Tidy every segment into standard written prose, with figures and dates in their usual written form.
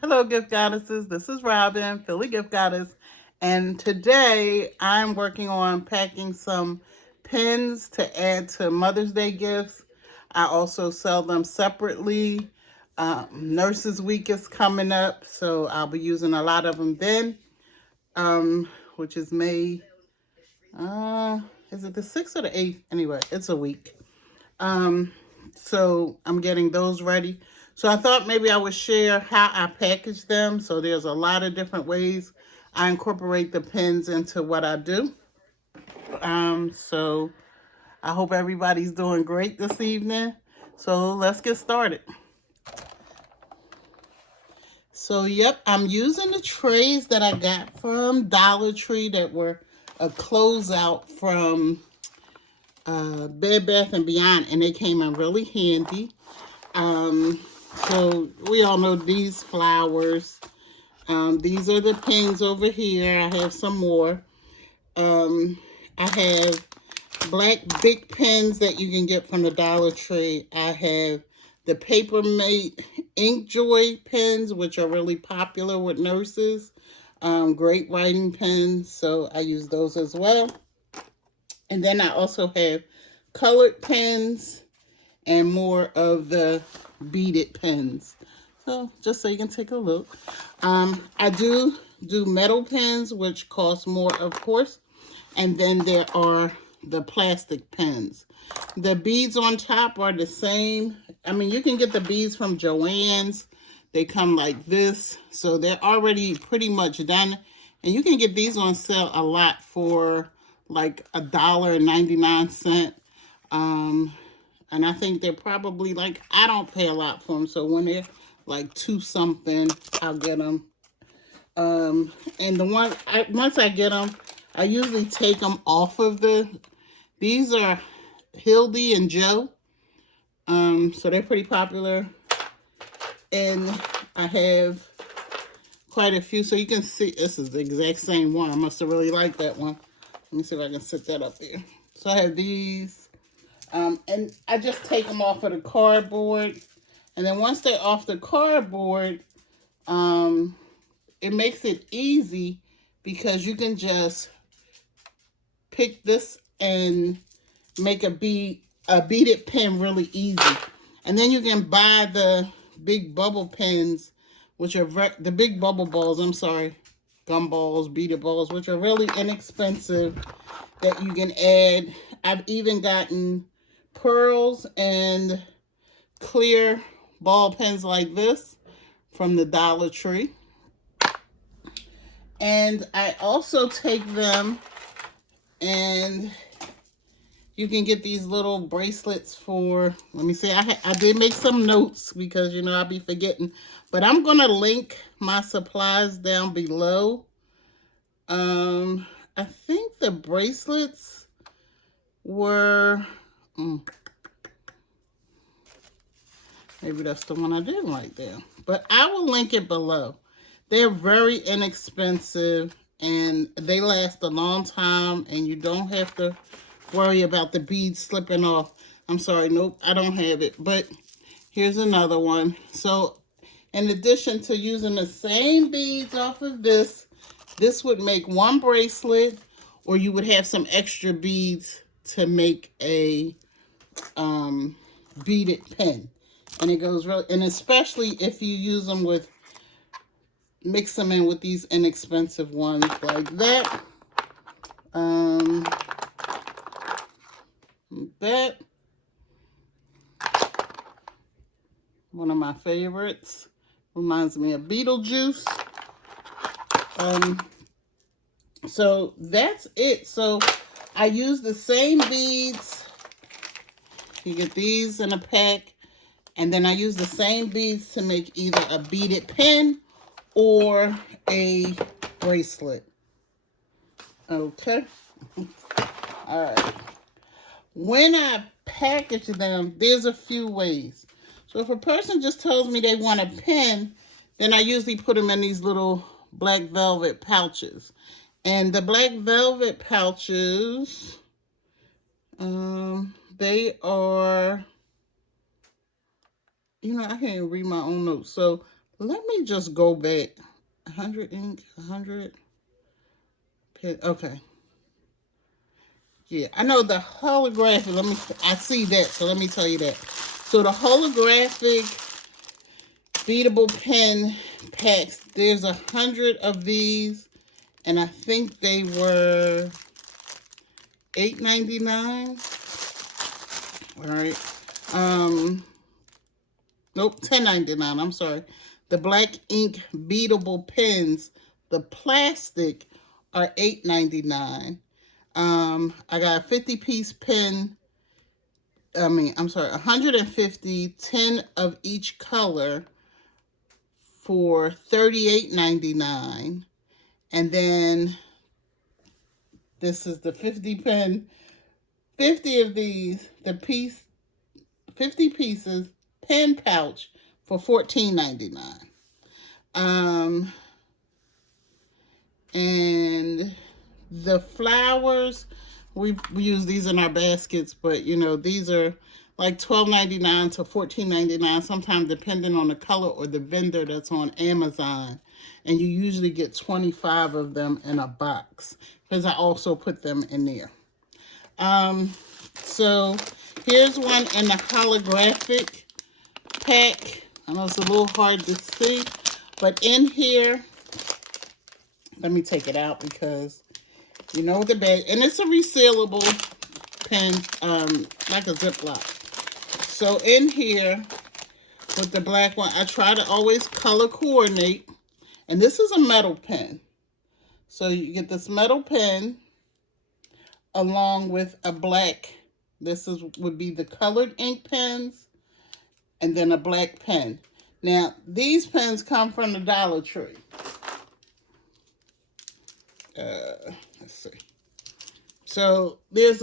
Hello, Gift Goddesses. This is Robin, Philly Gift Goddess. And today I'm working on packing some pins to add to Mother's Day gifts. I also sell them separately. Nurses Week is coming up, so I'll be using a lot of them then, which is May. Uh, is it the 6th or the 8th? Anyway, it's a week. Um, so I'm getting those ready. So I thought maybe I would share how I package them. So there's a lot of different ways I incorporate the pins into what I do. So I hope everybody's doing great this evening. So let's get started. So yep, I'm using the trays that I got from Dollar Tree that were a closeout from Bed Bath and Beyond, and they came in really handy. Um, so we all know these flowers. These are the pins over here. I have some more. I have black big pens that you can get from the Dollar Tree. I have the Paper Mate Ink Joy pens, which are really popular with nurses. Great writing pens, so I use those as well. And then I also have colored pens and more of the beaded pens. So just so you can take a look. I do metal pens, which cost more, of course. And then there are the plastic pens. The beads on top are the same. I mean, you can get the beads from Joann's. They come like this. So they're already pretty much done. And you can get these on sale a lot for like $1.99. And I think they're probably like, I don't pay a lot for them. So when they're like two something, I'll get them. And the one, once I get them, I usually take them off of these are Hildy and Joe. So they're pretty popular. And I have quite a few. So you can see, this is the exact same one. I must have really liked that one. Let me see if I can sit that up there. So I have these. And I just take them off of the cardboard. And then once they're off the cardboard, it makes it easy because you can just pick this and make a beaded pen really easy. And then you can buy the big bubble pens, which are the big bubble balls, I'm sorry, gum balls, beaded balls, which are really inexpensive that you can add. I've even gotten pearls and clear ball pens like this from the Dollar Tree. And I also take them and you can get these little bracelets for, let me see, I did make some notes because, you know, I'll be forgetting. But I'm going to link my supplies down below. I think the bracelets were, maybe that's the one I didn't write down. But I will link it below. They're very inexpensive and they last a long time and you don't have to worry about the beads slipping off. I'm sorry, nope, I don't have it. But here's another one. So in addition to using the same beads off of this would make one bracelet, or you would have some extra beads to make a beaded pen. And it goes really, and especially if you use them with, mix them in with these inexpensive ones like that. That, one of my favorites, reminds me of Beetlejuice. So that's it. So I use the same beads. You get these in a pack. And then I use the same beads to make either a beaded pen or a bracelet. Okay. All right. When I package them, there's a few ways. So if a person just tells me they want a pen, then I usually put them in these little black velvet pouches. And the black velvet pouches, they are, you know, I can't even read my own notes. So Let me just go back. 100 ink, 100 pen. Okay. Yeah, I know the holographic. I see that, so let me tell you that. So the holographic beadable pen packs, there's 100 of these, and I think they were $8.99. All right. Nope, $10.99. I'm sorry. The black ink beadable pens, the plastic, are $8.99. I got a 50-piece pen. I'm sorry, 150, 10 of each color for $38.99. And then this is the 50 pen, 50 of these, 50 pieces, pen pouch for $14.99. And the flowers, we use these in our baskets, but you know, these are like $12.99 to $14.99, sometimes depending on the color or the vendor that's on Amazon. And you usually get 25 of them in a box, because I also put them in there. So here's one in the holographic pack. I know it's a little hard to see, but in here, let me take it out because you know the bag, and it's a resealable pen, like a Ziploc. So in here with the black one, I try to always color coordinate, and this is a metal pen. So you get this metal pen along with a black. Would be the colored ink pens, and then a black pen. Now these pens come from the Dollar Tree. Let's see. So there's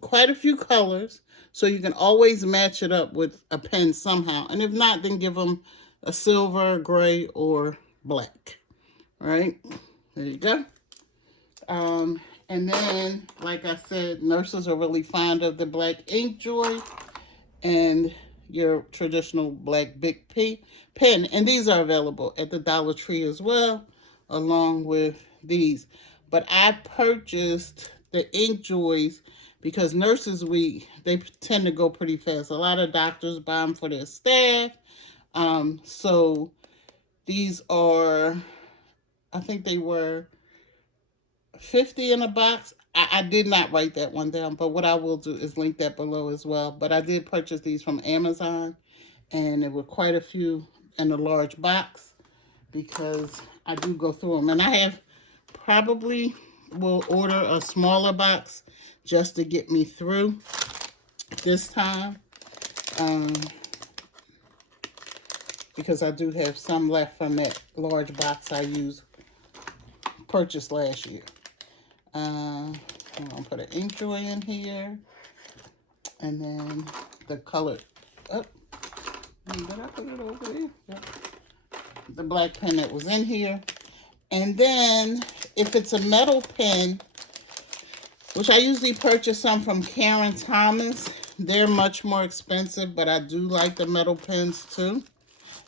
quite a few colors, so you can always match it up with a pen somehow. And if not, then give them a silver, gray, or black. All right, there you go. And then, like I said, nurses are really fond of the black ink joy and your traditional black big pen. And these are available at the Dollar Tree as well, along with these. But I purchased the ink joys because nurses, they tend to go pretty fast. A lot of doctors buy them for their staff. So these are, I think they were 50 in a box. I did not write that one down, but what I will do is link that below as well. But I did purchase these from Amazon, and there were quite a few in a large box because I do go through them. And I probably will order a smaller box just to get me through this time, because I do have some left from that large box I purchased last year. I'm going to put an ink joy in here, and then the colored, did I put it over there? Yep. The black pen that was in here. And then if it's a metal pen, which I usually purchase some from Karen Thomas, they're much more expensive, but I do like the metal pens too.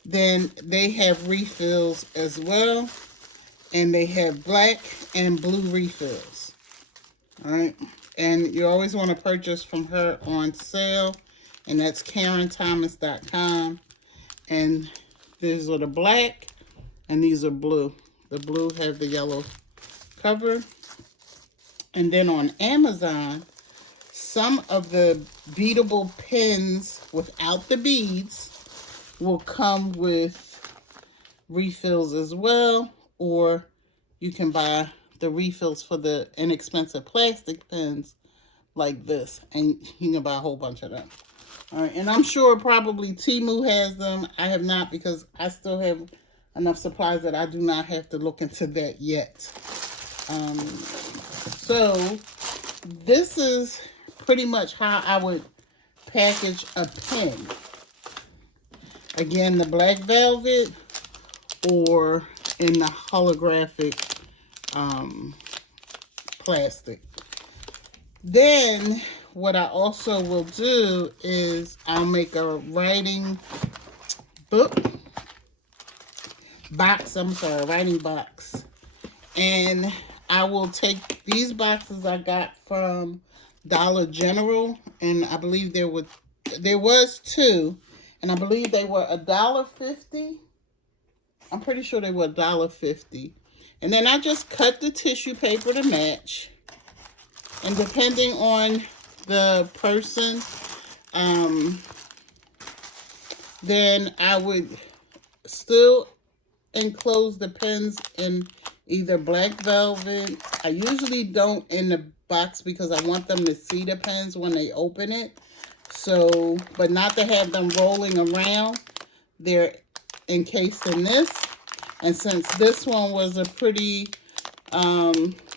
Then they have refills as well, and they have black and blue refills. All right, and you always want to purchase from her on sale, and that's KarenThomas.com. And these are the black, and these are blue. The blue have the yellow cover. And then on Amazon, some of the beadable pens without the beads will come with refills as well, or you can buy the refills for the inexpensive plastic pens like this, and you can buy a whole bunch of them. All right, and I'm sure probably Temu has them. I have not, because I still have enough supplies that I do not have to look into that yet. So this is pretty much how I would package a pen. Again, the black velvet or in the holographic plastic. Then what I also will do is I'll make a writing book. box, I'm sorry, writing box. And I will take these boxes I got from Dollar General, and I believe there was two, and I believe they were $1.50. I'm pretty sure they were $1.50. And then I just cut the tissue paper to match. And depending on the person, then I would still enclose the pens in either black velvet. I usually don't in the box because I want them to see the pens when they open it. So, but not to have them rolling around. They're encased in this. And since this one was a pretty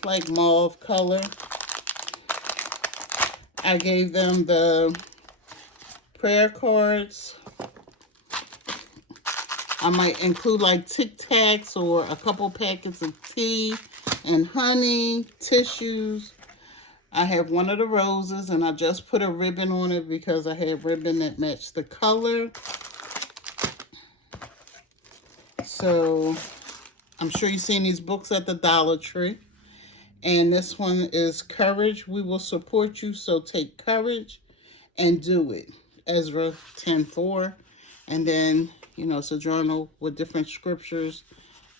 like mauve color, I gave them the prayer cards. I might include like Tic Tacs or a couple packets of tea and honey, tissues. I have one of the roses, and I just put a ribbon on it because I have ribbon that matched the color. So I'm sure you've seen these books at the Dollar Tree. And this one is Courage. We will support you, so take courage and do it. Ezra 10:4. And then, you know, it's a journal with different scriptures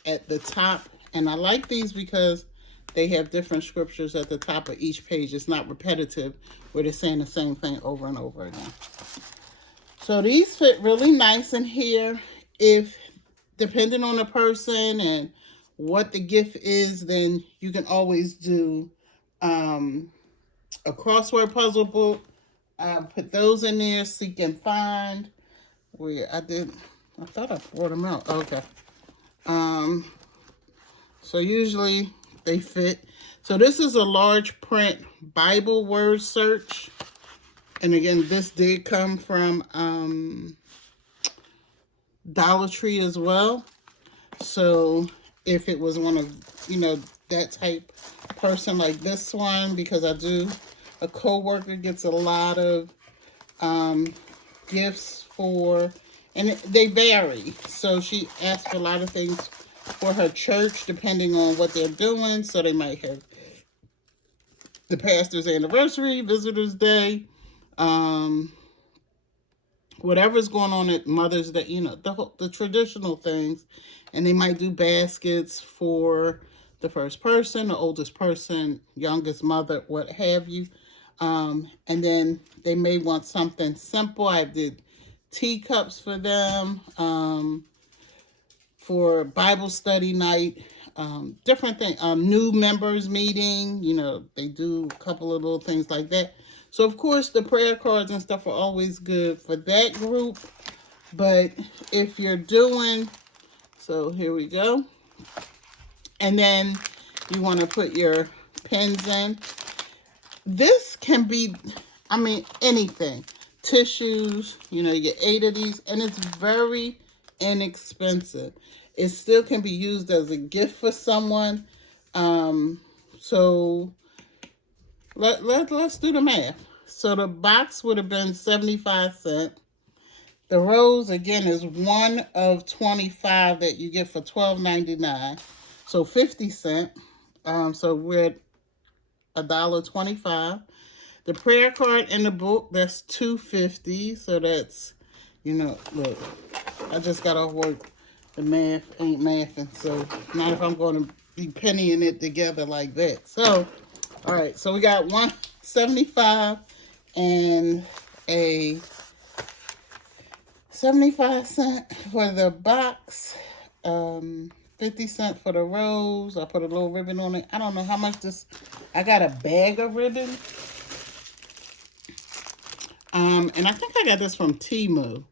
at the top. And I like these because they have different scriptures at the top of each page. It's not repetitive where they're saying the same thing over and over again. So these fit really nice in here. If, depending on the person and what the gift is, then you can always do a crossword puzzle book. Put those in there, seek and find. Where I thought I brought them out. Okay. So usually they fit. So this is a large print Bible word search. And again, this did come from Dollar Tree as well. So if it was one of, you know, that type person like this one, because a coworker gets a lot of gifts for, and they vary. So she asked for a lot of things for her church depending on what they're doing. So they might have the pastor's anniversary, visitor's day, whatever's going on at Mother's Day, you know, the traditional things. And they might do baskets for the first person, the oldest person, youngest mother, what have you. And then they may want something simple. I did teacups for them, for Bible study night, different things, new members meeting, you know, they do a couple of little things like that. So, of course, the prayer cards and stuff are always good for that group. But if you're doing, so here we go. And then you want to put your pens in. This can be, I mean, anything. Tissues, you know, you get 8 of these, and it's very inexpensive. It still can be used as a gift for someone. So let's do the math. So the box would have been 75 cents. The rose, again, is one of 25 that you get for $12.99. So 50 cents. So we're at $1.25. The prayer card in the book, that's $2.50. So that's, you know, look, I just got off work. The math ain't mathing. So not if I'm going to be pennying it together like that. So, all right. So we got $1.75 and a 75 cents for the box. 50 cents for the rose. I put a little ribbon on it. I don't know how much this, I got a bag of ribbon. And I think I got this from Temu.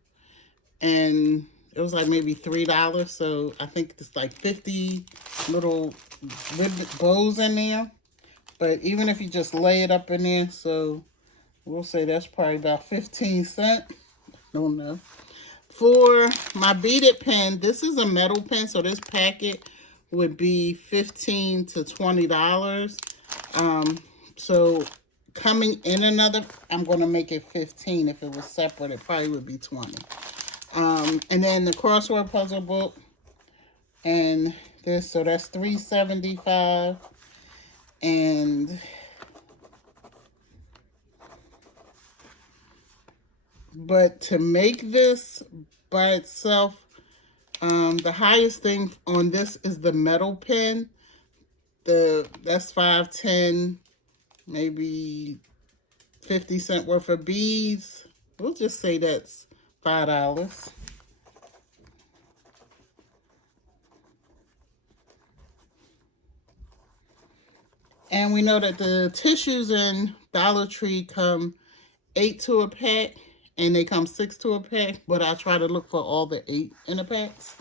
And it was like maybe $3. So I think it's like 50 little ribbon bows in there. But even if you just lay it up in there, so we'll say that's probably about 15 cents. Don't know. For my beaded pen, this is a metal pen, so this packet would be $15 to $20. So coming in another, I'm going to make it 15. If it was separate, it probably would be 20. And then the crossword puzzle book, And this, so that's $3.75. And but to make this by itself, the highest thing on this is the metal pen. That's $5, $10, maybe 50 cents worth of beads. We'll just say that's $5. And we know that the tissues in Dollar Tree come 8 to a pack, and they come 6 to a pack, but I try to look for all the 8 in the packs.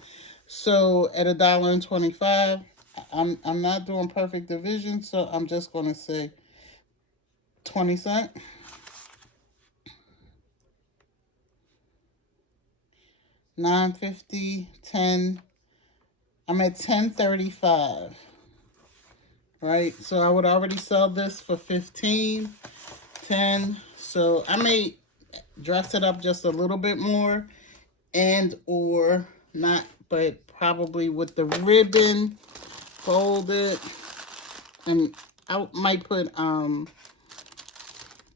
So at $1.25, I'm not doing perfect division, so I'm just gonna say 20 cents. 9.50, 10. I'm at 10.35. Right? So I would already sell this for 15, 10. So I may dress it up just a little bit more, and or not, but probably with the ribbon folded. And I might put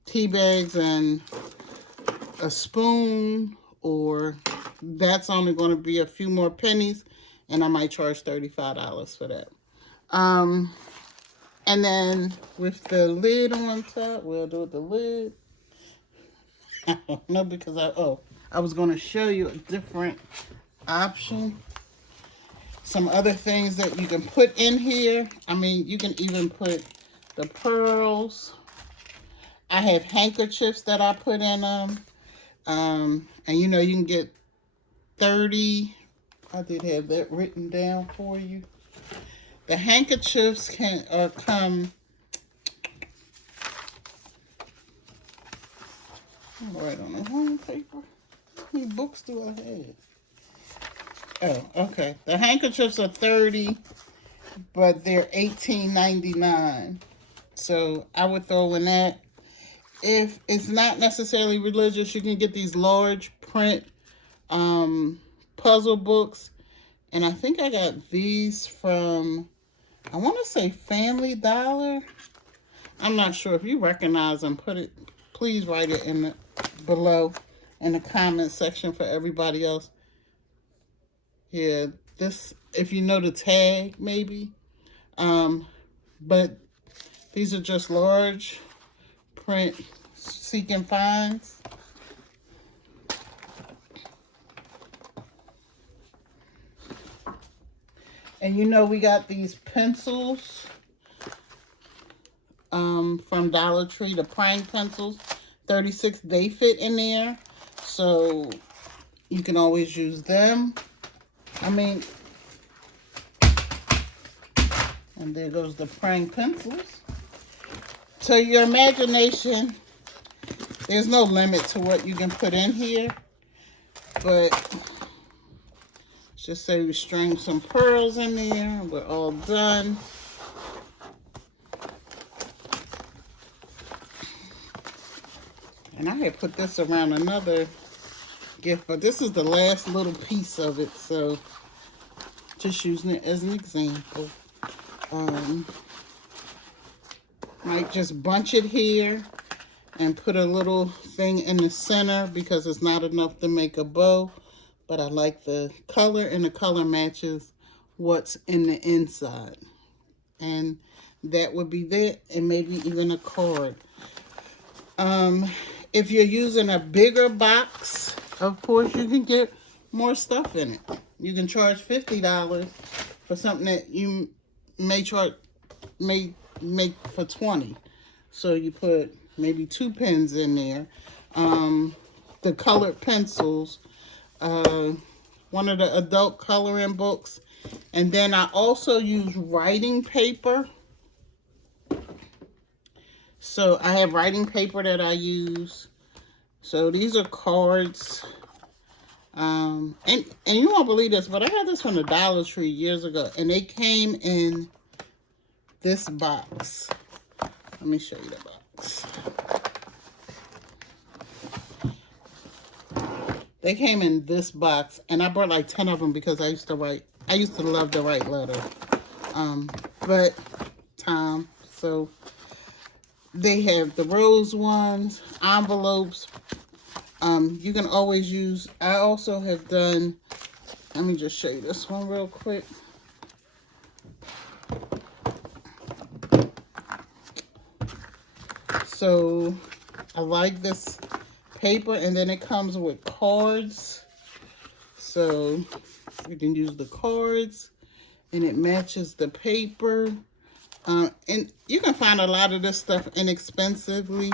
tea bags and a spoon, or that's only going to be a few more pennies, and I might charge $35 for that. And then with the lid on top, we'll do the lid. I don't know, because I was going to show you a different option. Some other things that you can put in here. I mean, you can even put the pearls. I have handkerchiefs that I put in them. And you know, you can get 30. I did have that written down for you. The handkerchiefs can come. I'm right on the wrong paper. How many books do I have? Oh, okay. The handkerchiefs are 30, but they're $18.99. So I would throw in that. If it's not necessarily religious, you can get these large print puzzle books. And I think I got these from, I want to say Family Dollar. I'm not sure. If you recognize them, please write it below in the comment section for everybody else. Yeah, this, if you know the tag, maybe. But these are just large print Seek and Finds. And you know, we got these pencils from Dollar Tree, the prank pencils, 36. They fit in there, so you can always use them. I mean, and there goes the prank pencils. So your imagination, there's no limit to what you can put in here, but just say we string some pearls in there. We're all done. And I had put this around another gift, but this is the last little piece of it, so just using it as an example. Might just bunch it here and put a little thing in the center because it's not enough to make a bow. But I like the color, and the color matches what's in the inside. And that would be that, and maybe even a card. If you're using a bigger box, of course, you can get more stuff in it. You can charge $50 for something that you may make for 20. So you put maybe 2 pens in there. The colored pencils. One of the adult coloring books. And then I also use writing paper. So I have writing paper that I use. So these are cards. And you won't believe this, but I got this from the Dollar Tree years ago, and they came in this box. Let me show you the box. They came in this box, and I bought like 10 of them because I used to write. I used to love to write letters. But time. So they have the rose ones, envelopes. You can always use, I also have done, let me just show you this one real quick. So I like this paper, and then it comes with cards. So you can use the cards, and it matches the paper. And you can find a lot of this stuff inexpensively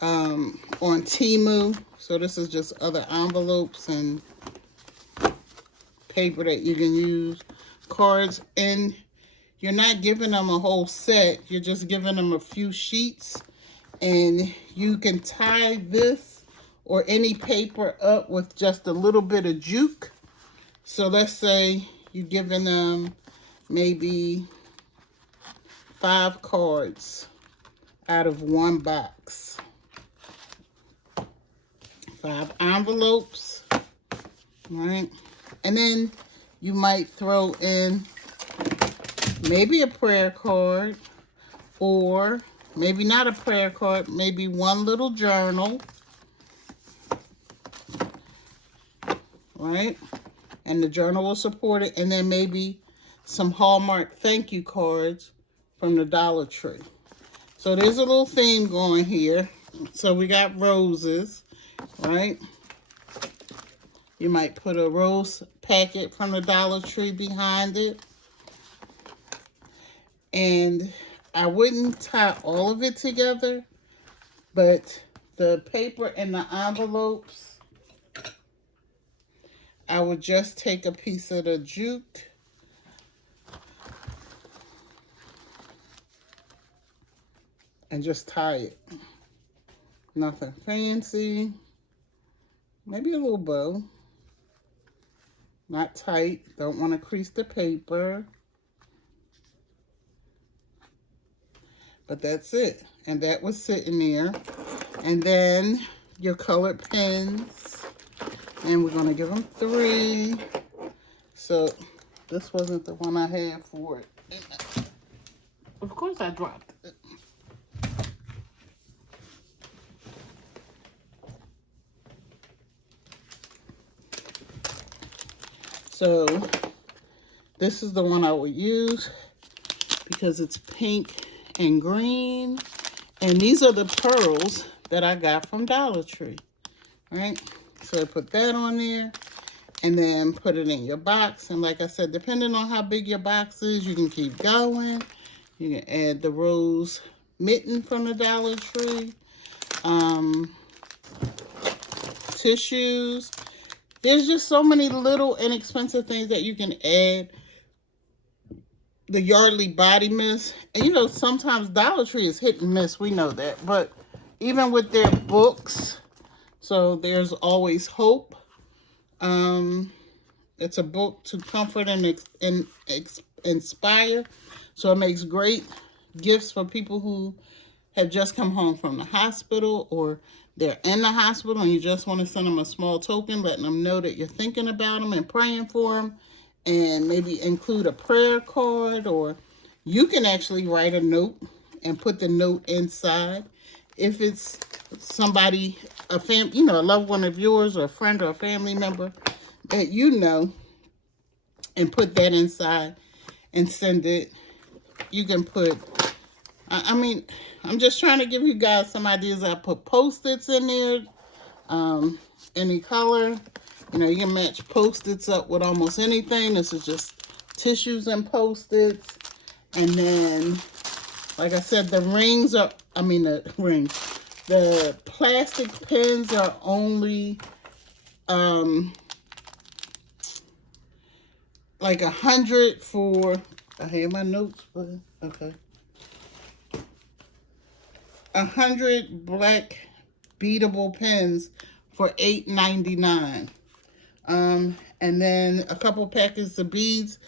on Temu. So this is just other envelopes and paper that you can use. Cards, and you're not giving them a whole set. You're just giving them a few sheets. And you can tie this or any paper up with just a little bit of juke. So let's say you're giving them maybe 5 cards out of one box. 5 envelopes, right? And then you might throw in maybe a prayer card, or maybe not a prayer card, maybe one little journal, right? And the journal will support it. And then maybe some Hallmark thank you cards from the Dollar Tree. So there's a little theme going here. So we got roses, right? You might put a rose packet from the Dollar Tree behind it. And I wouldn't tie all of it together, but the paper and the envelopes, I would just take a piece of the jute and just tie it. Nothing fancy. Maybe a little bow. Not tight. Don't want to crease the paper. But that's it. And that was sitting there. And then your colored pens. And we're going to give them 3. So this wasn't the one I had for it. Of course I dropped it. So this is the one I would use because it's pink and green. And these are the pearls that I got from Dollar Tree, right? So put that on there and then put it in your box. And like I said, depending on how big your box is, you can keep going. You can add the rose mitten from the Dollar Tree. Tissues. There's just so many little inexpensive things that you can add. The Yardley body mist. And you know, sometimes Dollar Tree is hit and miss. We know that. But even with their books, so there's always hope. It's a book to comfort and inspire. So it makes great gifts for people who have just come home from the hospital, or they're in the hospital and you just want to send them a small token, letting them know that you're thinking about them and praying for them, and maybe include a prayer card, or you can actually write a note and put the note inside. If it's somebody, a loved one of yours, or a friend or a family member that you know, and put that inside and send it. You can put, I'm just trying to give you guys some ideas. I put Post-its in there, any color. You know, you can match Post-its up with almost anything. This is just tissues and Post-its. And then, like I said, the plastic pens are only like 100 for, I have my notes, but okay. 100 black beadable pens for $8.99. And then a couple packets of beads.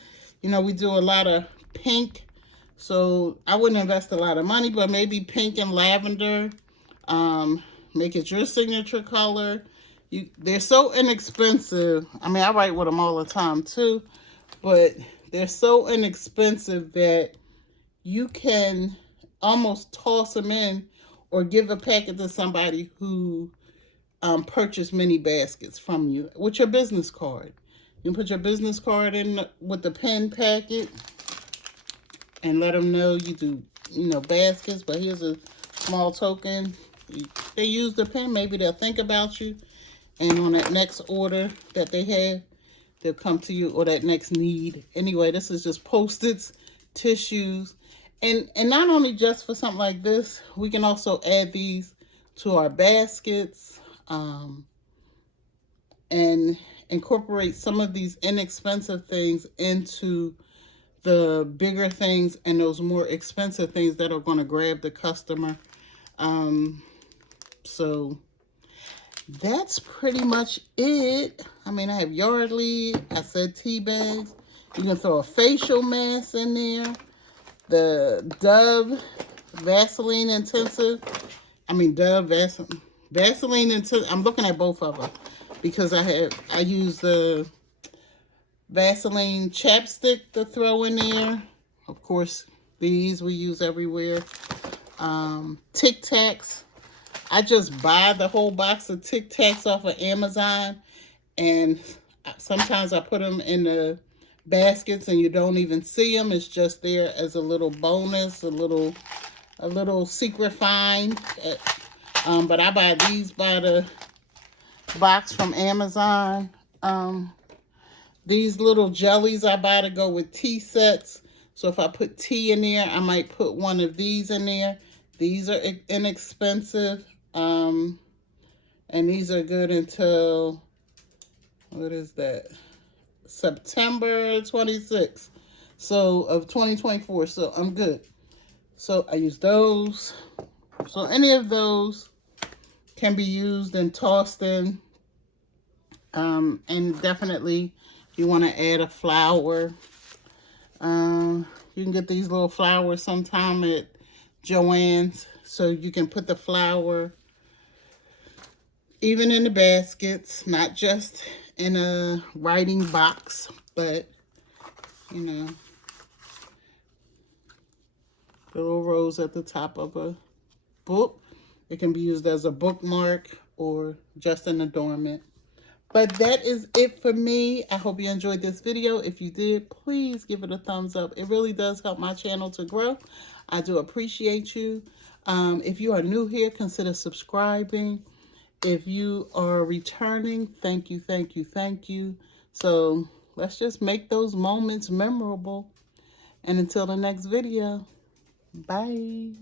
You know, we do a lot of pink, so I wouldn't invest a lot of money, but maybe pink and lavender. Make it your signature color. They're so inexpensive. I mean, I write with them all the time too, but they're so inexpensive that you can almost toss them in or give a packet to somebody who purchased many baskets from you with your business card. You can put your business card in with the pen packet and let them know you do, baskets, but here's a small token. They use the pen, maybe they'll think about you, and on that next order that they have, they'll come to you, or that next need. Anyway, this is just Post-its, tissues, and not only just for something like this, we can also add these to our baskets, and incorporate some of these inexpensive things into the bigger things and those more expensive things that are going to grab the customer. So that's pretty much it. I mean, I have Yardley. I said tea bags. You can throw a facial mask in there. The Dove Vaseline Intensive. I mean, Dove Vaseline Intensive. I'm looking at both of them because I use the Vaseline chapstick to throw in there. Of course, these we use everywhere. Tic Tacs. I just buy the whole box of Tic Tacs off of Amazon, and sometimes I put them in the baskets and you don't even see them. It's just there as a little bonus, a little secret find. But I buy these by the box from Amazon. These little jellies I buy to go with tea sets. So if I put tea in there, I might put one of these in there. These are inexpensive. And these are good until, what is that? September 26th. So of 2024. So I'm good. So I use those. So any of those can be used and tossed in. And definitely you want to add a flower. You can get these little flowers sometime at Joann's. So you can put the flower even in the baskets, not just in a writing box, but, the little rose at the top of a book. It can be used as a bookmark or just an adornment. But that is it for me. I hope you enjoyed this video. If you did, please give it a thumbs up. It really does help my channel to grow. I do appreciate you. If you are new here, consider subscribing. If you are returning, thank you, thank you, thank you. So let's just make those moments memorable. And until the next video, bye.